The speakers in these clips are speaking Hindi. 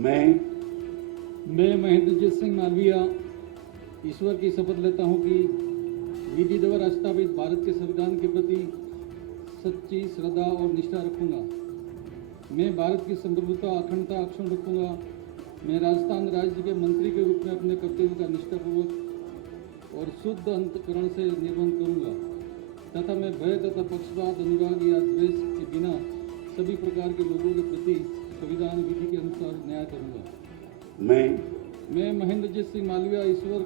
मैं महेंद्रजीत सिंह मालविया ईश्वर की शपथ लेता हूं कि विधि द्वारा स्थापित भारत के संविधान के प्रति सच्ची श्रद्धा और निष्ठा रखूंगा। मैं भारत की संप्रभुता अखंडता अक्षुण्ण रखूंगा। मैं राजस्थान राज्य के मंत्री के रूप में अपने कर्तव्य का निष्ठापूर्वक और शुद्ध अंतकरण से निर्वहन करूंगा तथा मैं भय तथा पक्षपात, अनुराग या द्वेष के बिना सभी प्रकार के लोगों के प्रति संविधान विधि के अनुसार न्याय करूंगा। मैं महेंद्रजीत सिंह मालविया ईश्वर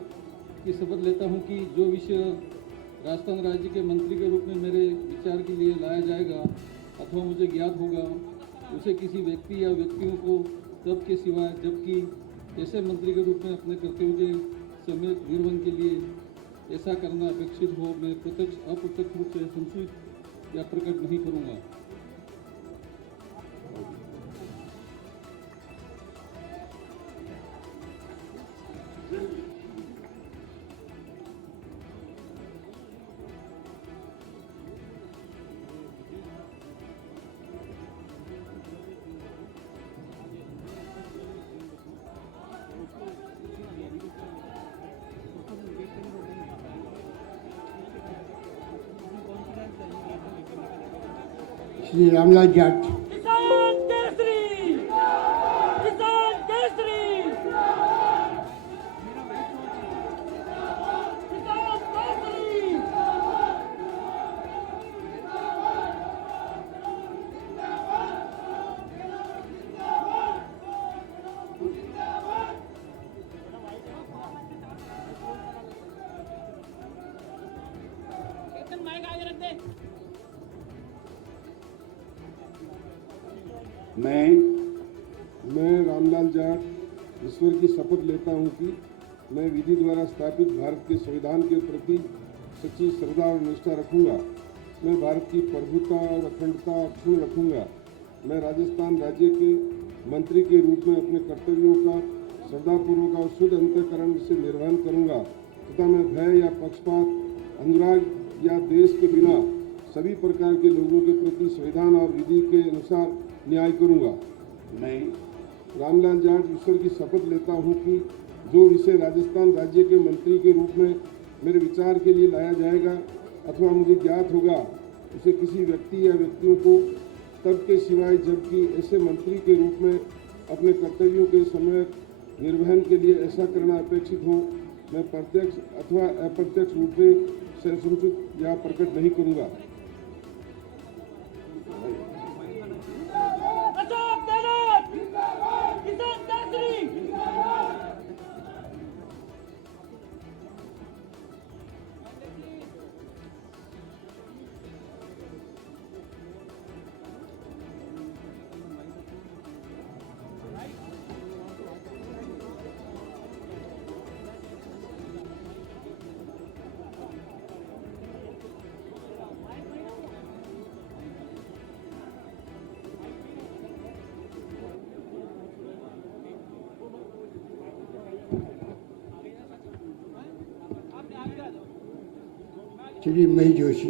की शपथ लेता हूं कि जो विषय राजस्थान राज्य के मंत्री के रूप में मेरे विचार के लिए लाया जाएगा अथवा मुझे ज्ञात होगा, उसे किसी व्यक्ति या व्यक्तियों को तब के सिवाय जबकि ऐसे मंत्री के रूप में अपने कर्तव्य के समेत निर्वहन के लिए ऐसा करना अपेक्षित हो, मैं प्रत्यक्ष अप्रत्यक्ष रूप से संसूचित या प्रकट नहीं करूंगा। श्री रामलाल जाट। किसान केसरी, किसान केसरी, किसान केसरी। एकदम माइक आगे रख दे। मैं रामलाल जाट ईश्वर की शपथ लेता हूं कि मैं विधि द्वारा स्थापित भारत के संविधान के प्रति सच्ची श्रद्धा और निष्ठा रखूंगा। मैं भारत की प्रभुता और अखंडता अक्षुण्ण रखूंगा। मैं राजस्थान राज्य के मंत्री के रूप में अपने कर्तव्यों का श्रद्धापूर्वक और शुद्ध अंतःकरण से निर्वहन करूंगा तथा मैं भय या पक्षपात, अनुराग या द्वेष के बिना सभी प्रकार के लोगों के प्रति संविधान और विधि के अनुसार न्याय करूंगा। मैं रामलाल जाट ईश्वर की शपथ लेता हूं कि जो विषय राजस्थान राज्य के मंत्री के रूप में मेरे विचार के लिए लाया जाएगा अथवा मुझे ज्ञात होगा, उसे किसी व्यक्ति या व्यक्तियों को तब के सिवाय जबकि ऐसे मंत्री के रूप में अपने कर्तव्यों के समय निर्वहन के लिए ऐसा करना अपेक्षित हो, मैं प्रत्यक्ष अथवा अप्रत्यक्ष रूप से संसूचित या प्रकट नहीं करूंगा। श्री मई जोशी।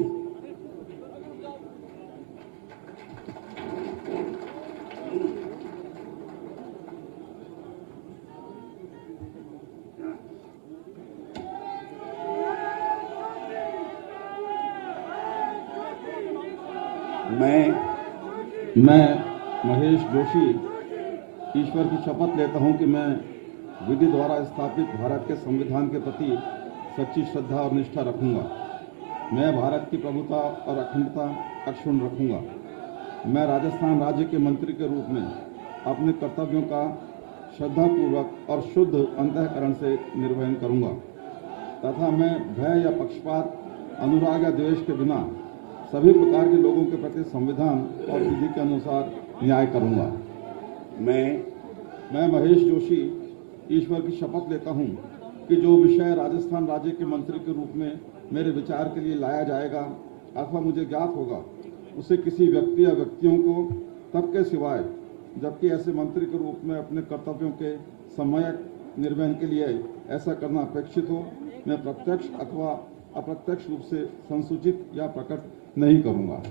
मैं महेश जोशी ईश्वर की शपथ लेता हूं कि मैं विधि द्वारा स्थापित भारत के संविधान के प्रति सच्ची श्रद्धा और निष्ठा रखूंगा। मैं भारत की प्रभुता और अखंडता अक्षुण्ण रखूंगा। मैं राजस्थान राज्य के मंत्री के रूप में अपने कर्तव्यों का श्रद्धापूर्वक और शुद्ध अंतःकरण से निर्वहन करूंगा तथा मैं भय या पक्षपात, अनुराग या द्वेष के बिना सभी प्रकार के लोगों के प्रति संविधान और विधि के अनुसार न्याय करूंगा। मैं महेश जोशी ईश्वर की शपथ लेता हूं कि जो विषय राजस्थान राज्य के मंत्री के रूप में मेरे विचार के लिए लाया जाएगा अथवा मुझे ज्ञात होगा, उसे किसी व्यक्ति या व्यक्तियों को तब के सिवाय जबकि ऐसे मंत्री के रूप में अपने कर्तव्यों के सम्यक निर्वहन के लिए ऐसा करना अपेक्षित हो, मैं प्रत्यक्ष अथवा अप्रत्यक्ष रूप से संसूचित या प्रकट नहीं करूंगा।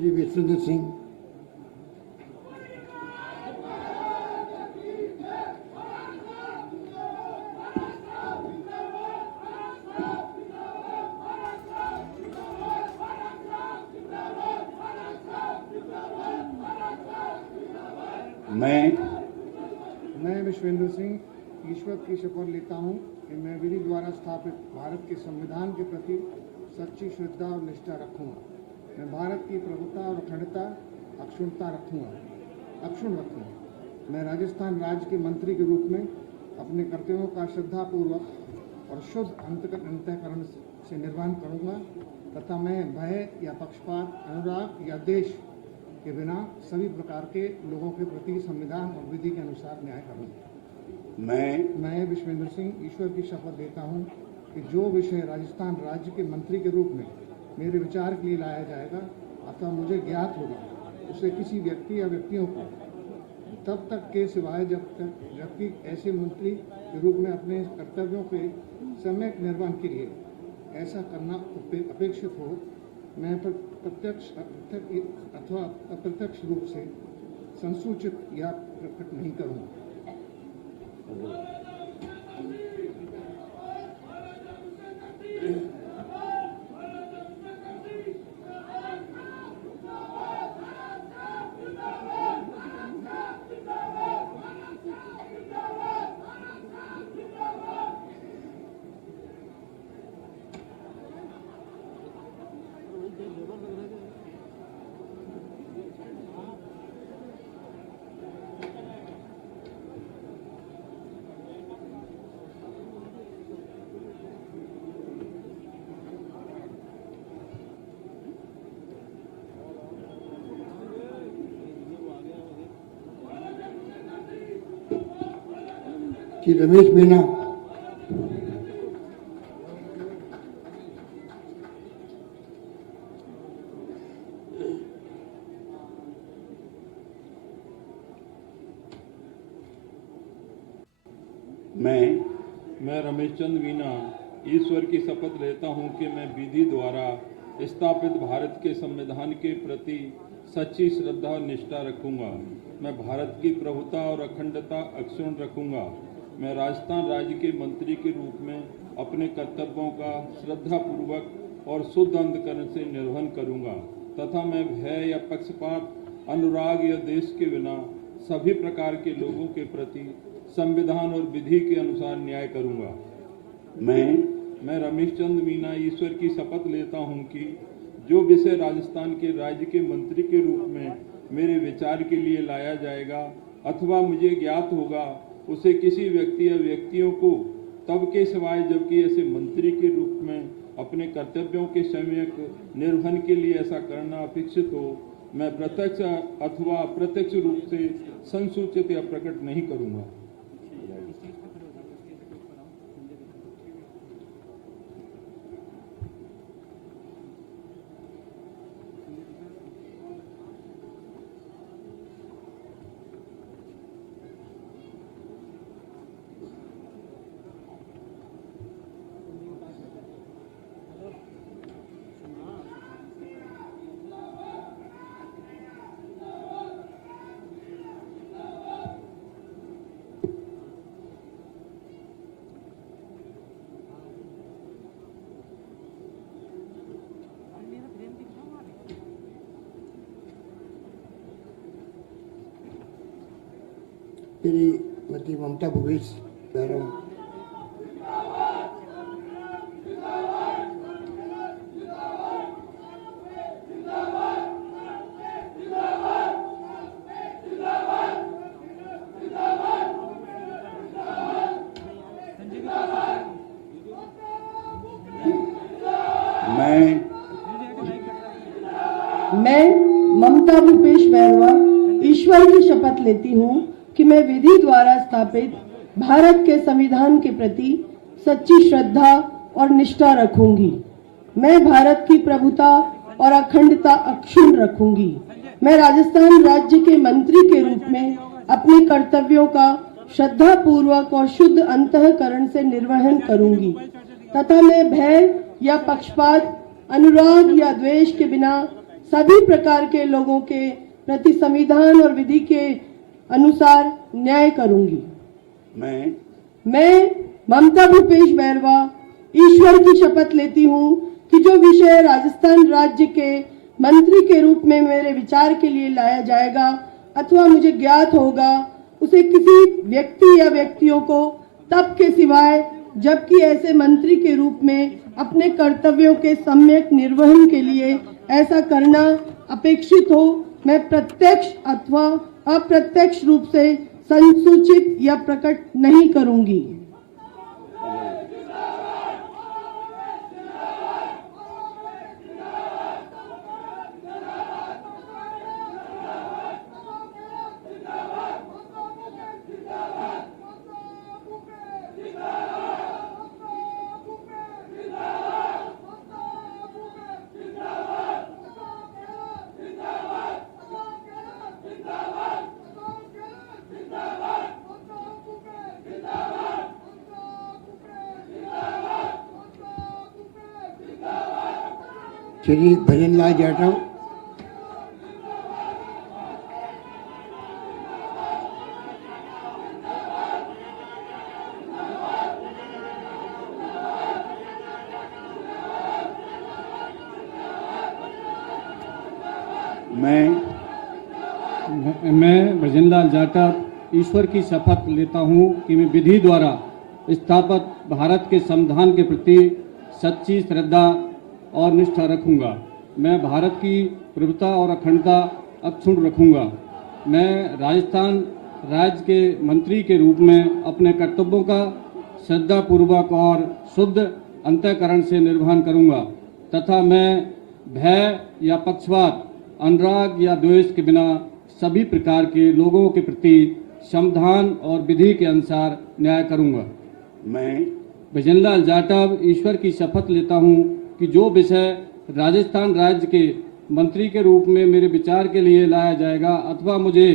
श्री विश्वेंद्र सिंह। मैं विश्वेंद्र सिंह ईश्वर की शपथ लेता हूं कि मैं विधि द्वारा स्थापित भारत के संविधान के प्रति सच्ची श्रद्धा और निष्ठा रखूंगा। मैं भारत की प्रभुता और अखंडता अक्षुण रखूंगा। मैं राजस्थान राज्य के मंत्री के रूप में अपने कर्तव्यों का श्रद्धापूर्वक और शुद्ध अंतःकरण से निर्वहन करूंगा तथा मैं भय या पक्षपात, अनुराग या द्वेष के बिना सभी प्रकार के लोगों के प्रति संविधान और विधि के अनुसार न्याय करूंगा। मैं विश्वेंद्र सिंह ईश्वर की शपथ लेता हूं कि जो विषय राजस्थान राज्य के मंत्री के रूप में मेरे विचार के लिए लाया जाएगा अथवा मुझे ज्ञात होगा उसे किसी व्यक्ति या व्यक्तियों को तब तक के सिवाय जबकि ऐसे मंत्री के रूप में अपने कर्तव्यों के सम्यक निर्वहन के लिए ऐसा करना अपेक्षित हो, मैं प्रत्यक्ष अथवा अप्रत्यक्ष रूप से संसूचित या प्रकट नहीं करूंगा। श्री रमेश मीना। मैं रमेश चंद मीना ईश्वर की शपथ लेता हूं कि मैं विधि द्वारा स्थापित भारत के संविधान के प्रति सच्ची श्रद्धा और निष्ठा रखूंगा। मैं भारत की प्रभुता और अखंडता अक्षुण रखूंगा। मैं राजस्थान राज्य के मंत्री के रूप में अपने कर्तव्यों का श्रद्धापूर्वक और शुद्ध अंतःकरण से निर्वहन करूंगा तथा मैं भय या पक्षपात, अनुराग या द्वेष के बिना सभी प्रकार के लोगों के प्रति संविधान और विधि के अनुसार न्याय करूंगा। मैं रमेश चंद मीना ईश्वर की शपथ लेता हूं कि जो विषय राजस्थान के राज्य के मंत्री के रूप में मेरे विचार के लिए लाया जाएगा अथवा मुझे ज्ञात होगा उसे किसी व्यक्ति या व्यक्तियों को तब के सिवाय जबकि ऐसे मंत्री के रूप में अपने कर्तव्यों के सम्यक निर्वहन के लिए ऐसा करना अपेक्षित हो, मैं प्रत्यक्ष अथवा अप्रत्यक्ष रूप से संसूचित या प्रकट नहीं करूंगा। श्रीमती ममता भूपेश बैरव। मैं ममता भूपेश बैरवा ईश्वर की शपथ लेती हूँ कि मैं विधि द्वारा स्थापित भारत के संविधान के प्रति सच्ची श्रद्धा और निष्ठा रखूंगी। मैं भारत की प्रभुता और अखंडता अक्षुण रखूंगी। मैं राजस्थान राज्य के मंत्री के रूप में अपने कर्तव्यों का श्रद्धा पूर्वक और शुद्ध अंतःकरण से निर्वहन करूंगी तथा मैं भय या पक्षपात, अनुराग या द्वेष के बिना सभी प्रकार के लोगों के प्रति संविधान और विधि के अनुसार न्याय करूंगी। मैं ममता भूपेश बैरवा ईश्वर की शपथ लेती हूँ कि जो विषय राजस्थान राज्य के मंत्री के रूप में मेरे विचार के लिए लाया जाएगा अथवा मुझे ज्ञात होगा, उसे किसी व्यक्ति या व्यक्तियों को तब के सिवाय जबकि ऐसे मंत्री के रूप में अपने कर्तव्यों के सम्यक निर्वहन के लिए ऐसा करना अपेक्षित हो, मैं प्रत्यक्ष अथवा अप्रत्यक्ष रूप से संसूचित या प्रकट नहीं करूंगी। श्री भजनलाल जाटव, मैं भजनलाल जाटव ईश्वर की शपथ लेता हूँ कि मैं विधि द्वारा स्थापित भारत के संविधान के प्रति सच्ची श्रद्धा और निष्ठा रखूंगा। मैं भारत की प्रभुता और अखंडता अक्षुण्ण रखूंगा। मैं राजस्थान राज्य के मंत्री के रूप में अपने कर्तव्यों का श्रद्धापूर्वक और शुद्ध अंतःकरण से निर्वहन करूंगा तथा मैं भय या पक्षपात, अनुराग या द्वेष के बिना सभी प्रकार के लोगों के प्रति संविधान और विधि के अनुसार न्याय करूंगा। मैं भजनलाल जाटव ईश्वर की शपथ लेता हूं कि जो विषय राजस्थान राज्य के मंत्री के रूप में मेरे विचार के लिए लाया जाएगा अथवा मुझे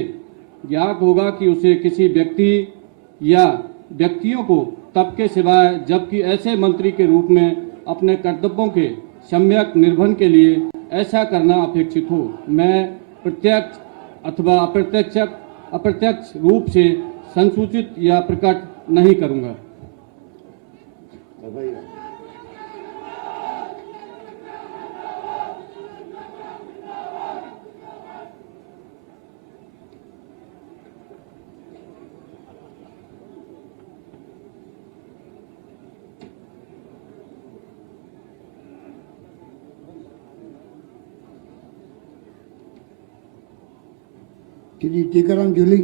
ज्ञात होगा कि उसे किसी व्यक्ति या व्यक्तियों को तब के सिवाय जबकि ऐसे मंत्री के रूप में अपने कर्तव्यों के सम्यक निर्वहन के लिए ऐसा करना अपेक्षित हो, मैं प्रत्यक्ष अथवा अप्रत्यक्ष रूप से संसूचित या प्रकट नहीं करूंगा। श्री टीकाराम जूली,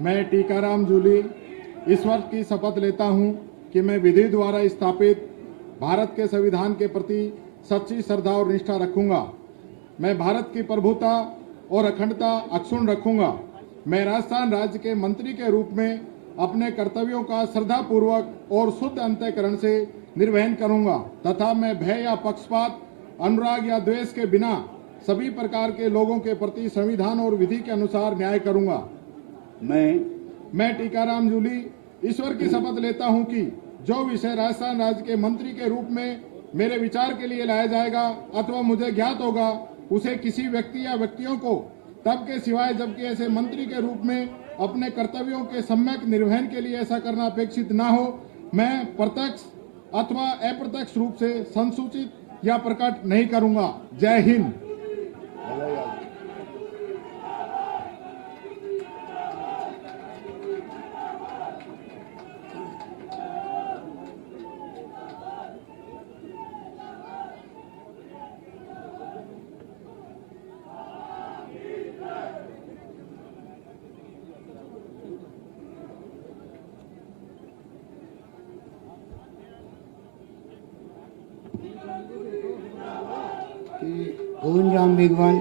मैं टीकाराम जूली ईश्वर की शपथ लेता हूं कि मैं विधि द्वारा स्थापित भारत के संविधान के प्रति सच्ची श्रद्धा और निष्ठा रखूंगा। मैं भारत की प्रभुता और अखंडता अक्षुण्ण रखूंगा। मैं राजस्थान राज्य के मंत्री के रूप में अपने कर्तव्यों का श्रद्धापूर्वक और शुद्ध अंतःकरण से निर्वहन करूंगा तथा मैं भय या पक्षपात, अनुराग या द्वेष के बिना सभी प्रकार के लोगों के प्रति संविधान और विधि के अनुसार न्याय करूंगा। मैं टीकाराम जूली ईश्वर की शपथ लेता हूं कि जो विषय राजस्थान राज्य के मंत्री के रूप में मेरे विचार के लिए लाया जाएगा अथवा मुझे ज्ञात होगा, उसे किसी व्यक्ति या व्यक्तियों को तब के सिवाय जबकि ऐसे मंत्री के रूप में अपने कर्तव्यों के सम्यक निर्वहन के लिए ऐसा करना अपेक्षित न हो, मैं प्रत्यक्ष अथवा अप्रत्यक्ष रूप से संसूचित या प्रकट नहीं करूंगा। जय हिंद। गोविंद राम मेघवाल,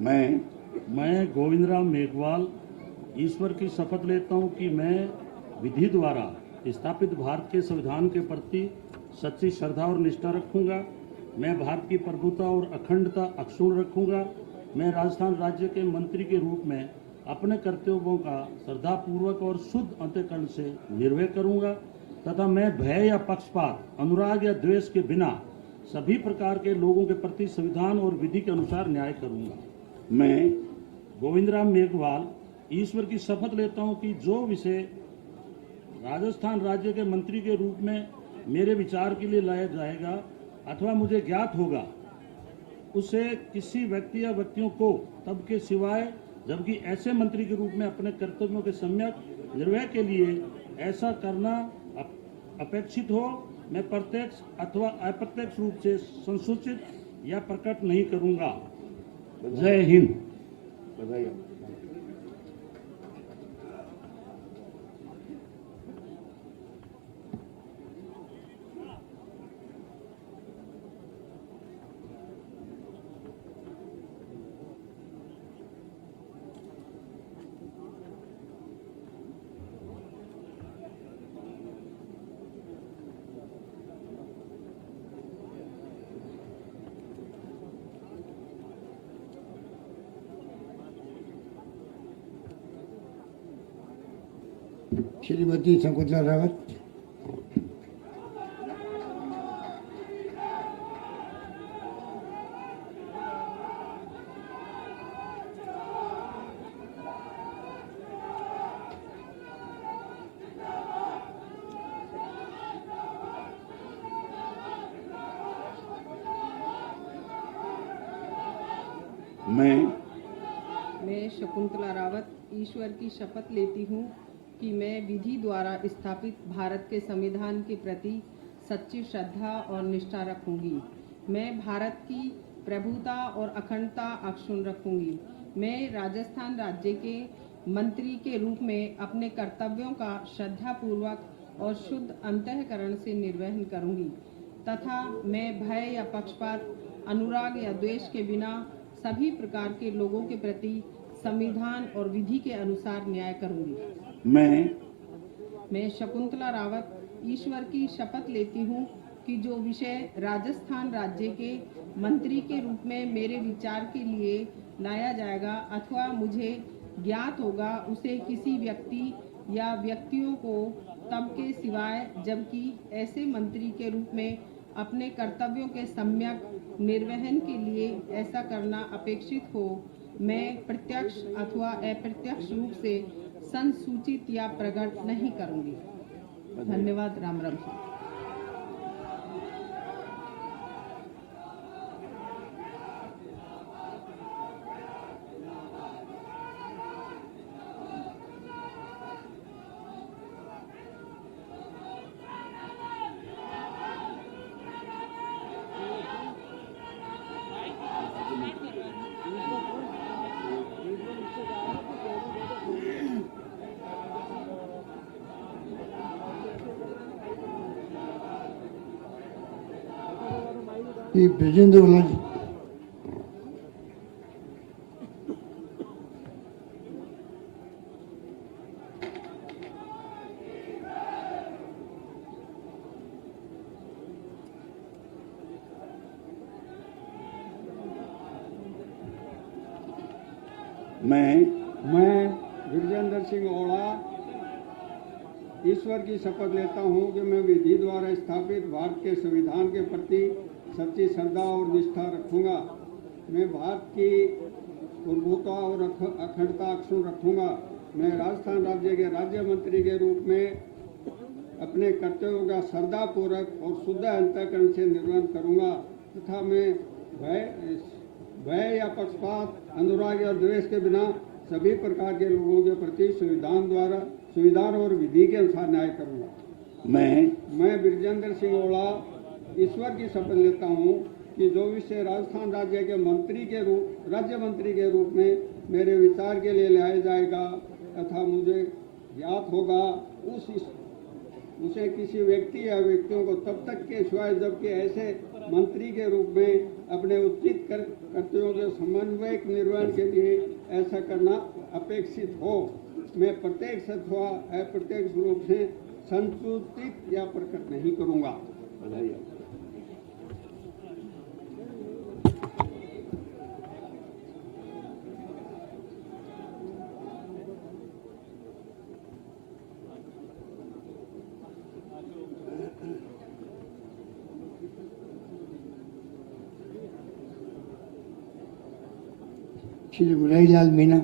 मैं गोविंदराम मेघवाल ईश्वर की शपथ लेता हूं कि मैं विधि द्वारा स्थापित भारत के संविधान के प्रति सच्ची श्रद्धा और निष्ठा रखूंगा। मैं भारत की प्रभुता और अखंडता अक्षुण्ण रखूंगा। मैं राजस्थान राज्य के मंत्री के रूप में अपने कर्तव्यों का श्रद्धापूर्वक और शुद्ध अंतःकरण से निर्वहन करूंगा तथा मैं भय या पक्षपात, अनुराग या द्वेष के बिना सभी प्रकार के लोगों के प्रति संविधान और विधि के अनुसार न्याय करूंगा। मैं गोविंदराम मेघवाल ईश्वर की शपथ लेता हूं कि जो विषय राजस्थान राज्य के मंत्री के रूप में मेरे विचार के लिए लाया जाएगा अथवा मुझे ज्ञात होगा, उसे किसी व्यक्ति या व्यक्तियों को तब के सिवाय जबकि ऐसे मंत्री के रूप में अपने कर्तव्यों के सम्यक निर्वहन के लिए ऐसा करना अपेक्षित हो, मैं प्रत्यक्ष अथवा अप्रत्यक्ष रूप से संसूचित या प्रकट नहीं करूंगा। जय हिंद। श्रीमती शकुंतला रावत। मैं शकुंतला रावत ईश्वर की शपथ लेती हूँ कि मैं विधि द्वारा स्थापित भारत के संविधान के प्रति सच्ची श्रद्धा और निष्ठा रखूंगी। मैं भारत की प्रभुता और अखंडता अक्षुण्ण रखूंगी। मैं राजस्थान राज्य के मंत्री के रूप में अपने कर्तव्यों का श्रद्धापूर्वक और शुद्ध अंतःकरण से निर्वहन करूंगी तथा मैं भय या पक्षपात, अनुराग या द्वेष के बिना सभी प्रकार के लोगों के प्रति संविधान और विधि के अनुसार न्याय करूंगी। मैं शकुंतला रावत ईश्वर की शपथ लेती हूँ कि जो विषय राजस्थान राज्य के मंत्री के रूप में मेरे विचार के लिए लाया जाएगा अथवा मुझे ज्ञात होगा, उसे किसी व्यक्ति या व्यक्तियों को तब के सिवाय जबकि ऐसे मंत्री के रूप में अपने कर्तव्यों के सम्यक निर्वहन के लिए ऐसा करना अपेक्षित हो, मैं प्रत्यक्ष अथवा अप्रत्यक्ष रूप से संसूचित या प्रकट नहीं करूंगी। धन्यवाद। राम राम। श्री ब्रजेंद्र वाला जी। मैं ब्रजेंद्र सिंह ओड़ा ईश्वर की शपथ लेता हूं कि मैं विधि द्वारा स्थापित भारत के संविधान के प्रति सच्ची श्रद्धा और निष्ठा रखूंगा। मैं भारत की प्रभुता और अखंडता अक्षुण्ण रखूंगा। मैं राजस्थान राज्य के राज्य मंत्री के रूप में अपने कर्तव्यों का श्रद्धापूर्वक और शुद्ध अंतःकरण से निर्वहन करूंगा तथा मैं भय या पक्षपात, अनुराग या द्वेष के बिना सभी प्रकार के लोगों के प्रति संविधान और विधि के अनुसार न्याय करूंगा। मैं ब्रजेंद्र सिंह ओड़ा ईश्वर की शपथ लेता हूं कि जो विषय राजस्थान राज्य के राज्य मंत्री के रूप में मेरे विचार के लिए लाया जाएगा तथा मुझे ज्ञात होगा, उसे से किसी व्यक्ति या व्यक्तियों को तब तक के सिवाय जबकि ऐसे मंत्री के रूप में अपने उचित कर्तव्यों के समन्वयक निर्वहन के लिए ऐसा करना अपेक्षित हो, मैं प्रत्यक्ष अथवा अप्रत्यक्ष रूप से संसूचित या प्रकट नहीं करूंगा। श्री मुरारीलाल मीणा।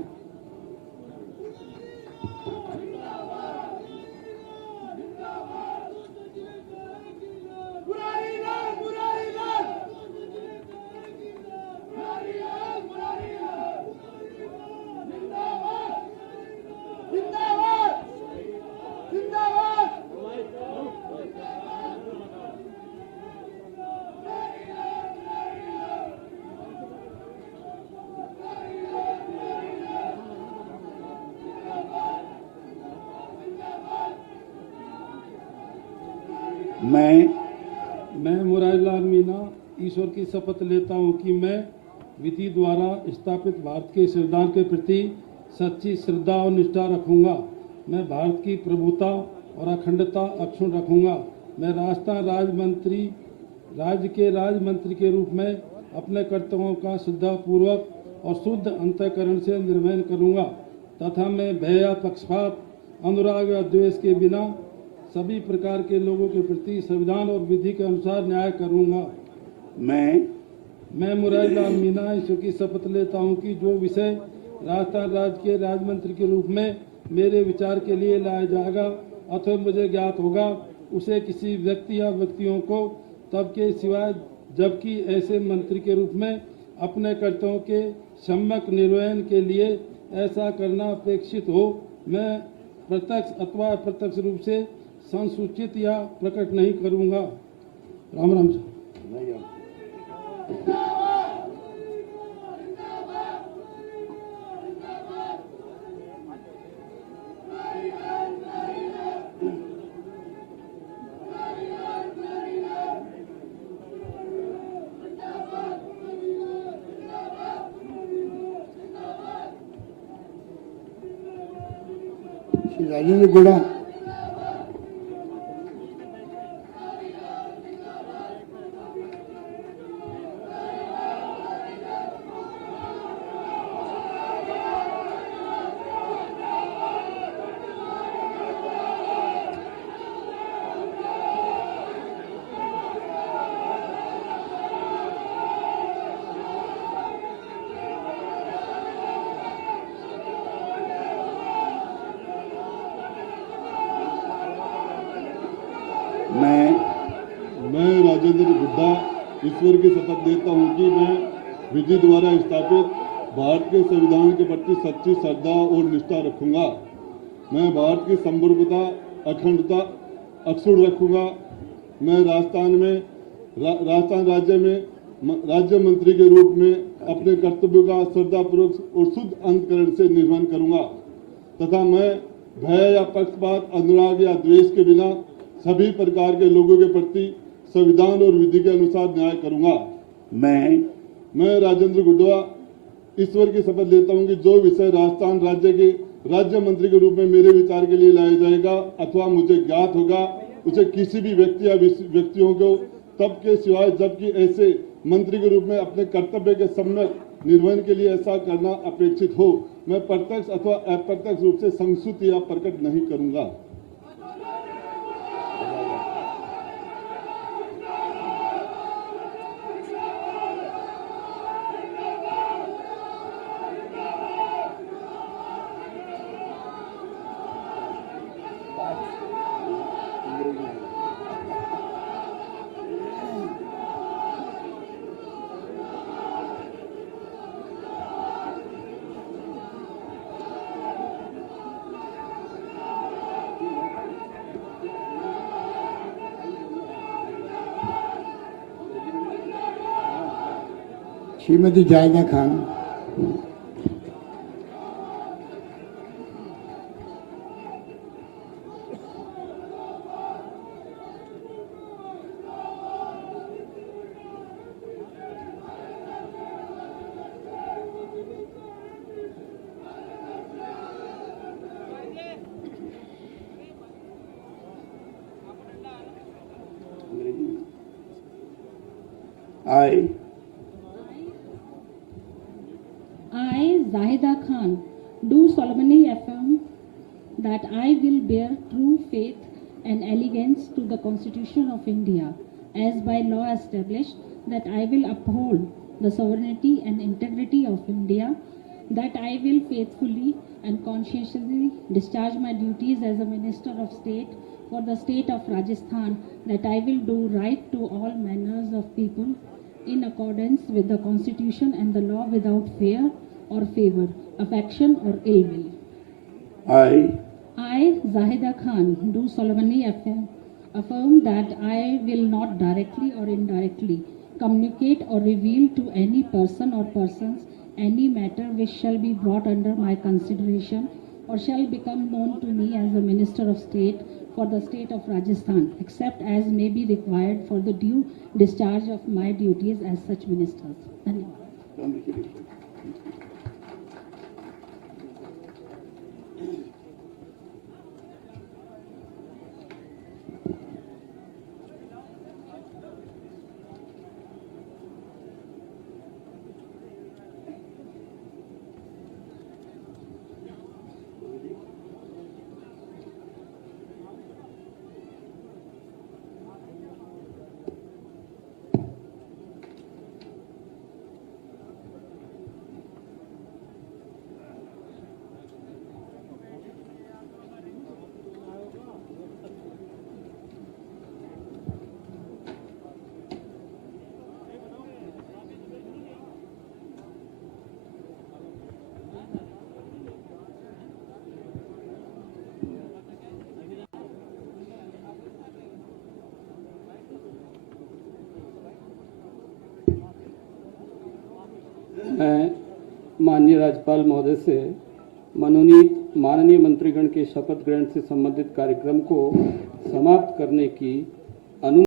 मैं मुरारीलाल मीणा ईश्वर की शपथ लेता हूं कि मैं विधि द्वारा स्थापित भारत के संविधान के प्रति सच्ची श्रद्धा और निष्ठा रखूंगा। मैं भारत की प्रभुता और अखंडता अक्षुण्ण रखूंगा। मैं राज्य के राजमंत्री के रूप में अपने कर्तव्यों का श्रद्धापूर्वक और शुद्ध अंतःकरण से निर्वहन करूंगा तथा मैं भय या पक्षपात, अनुराग या द्वेष के बिना सभी प्रकार के लोगों के प्रति संविधान और विधि के अनुसार न्याय करूंगा। मैं मुरारीलाल मीणा ईश्वर की शपथ लेता हूं कि जो विषय राजस्थान राज्य के राजमंत्री के रूप में मेरे विचार के लिए लाया जाएगा अथवा मुझे ज्ञात होगा, उसे किसी व्यक्ति या व्यक्तियों को तब के सिवाय जबकि ऐसे मंत्री के रूप में अपने कर्तव्यों के सम्यक निर्वहन के लिए ऐसा करना अपेक्षित हो, मैं प्रत्यक्ष अथवा अप्रत्यक्ष रूप से संसूचित या प्रकट नहीं करूंगा। राम राम। श्री राजेंद्र गुड़ा। मैं राजेंद्र गुड्डा ईश्वर की शपथ लेता हूं कि मैं विधि द्वारा स्थापित भारत के संविधान के प्रति सच्ची श्रद्धा और निष्ठा रखूंगा। मैं भारत की संप्रभुता, अखंडता अक्षुण्ण रखूंगा। मैं राजस्थान राज्य मंत्री के रूप में अपने कर्तव्यों का श्रद्धापूर्वक और शुद्ध अंतःकरण से निर्वहन करूंगा तथा मैं भय या पक्षपात, अनुराग या द्वेष के बिना सभी प्रकार के लोगों के प्रति संविधान और विधि के अनुसार न्याय करूंगा। मैं राजेंद्र गुड्डा ईश्वर की शपथ लेता हूं कि जो विषय राजस्थान राज्य के राज्य मंत्री के रूप में मेरे विचार के लिए लाया जाएगा अथवा मुझे ज्ञात होगा, उसे किसी भी व्यक्ति या व्यक्तियों को तब के सिवाय जबकि ऐसे मंत्री के रूप में अपने कर्तव्य के सम्यक निर्वहन के लिए ऐसा करना अपेक्षित हो, मैं प्रत्यक्ष अथवा अप्रत्यक्ष रूप से संसूचित या प्रकट नहीं करूंगा। श्रीमती जायदा Khan. I, I, Zahida Khan, do solemnly affirm that I will bear true faith and allegiance to the Constitution of India, as by law established, that I will uphold the sovereignty and integrity of India, that I will faithfully and conscientiously discharge my duties as a Minister of State for the state of Rajasthan, that I will do right to all manners of people in accordance with the Constitution and the law without fear or favor, affection or ill will. I, Zahida Khan, do solemnly affirm that I will not directly or indirectly communicate or reveal to any person or persons any matter which shall be brought under my consideration or shall become known to me as a Minister of State for the state of Rajasthan, except as may be required for the due discharge of my duties as such ministers. Dhanyawad. मैं माननीय राज्यपाल महोदय से मनोनीत माननीय मंत्रीगण के शपथ ग्रहण से संबंधित कार्यक्रम को समाप्त करने की अनुमति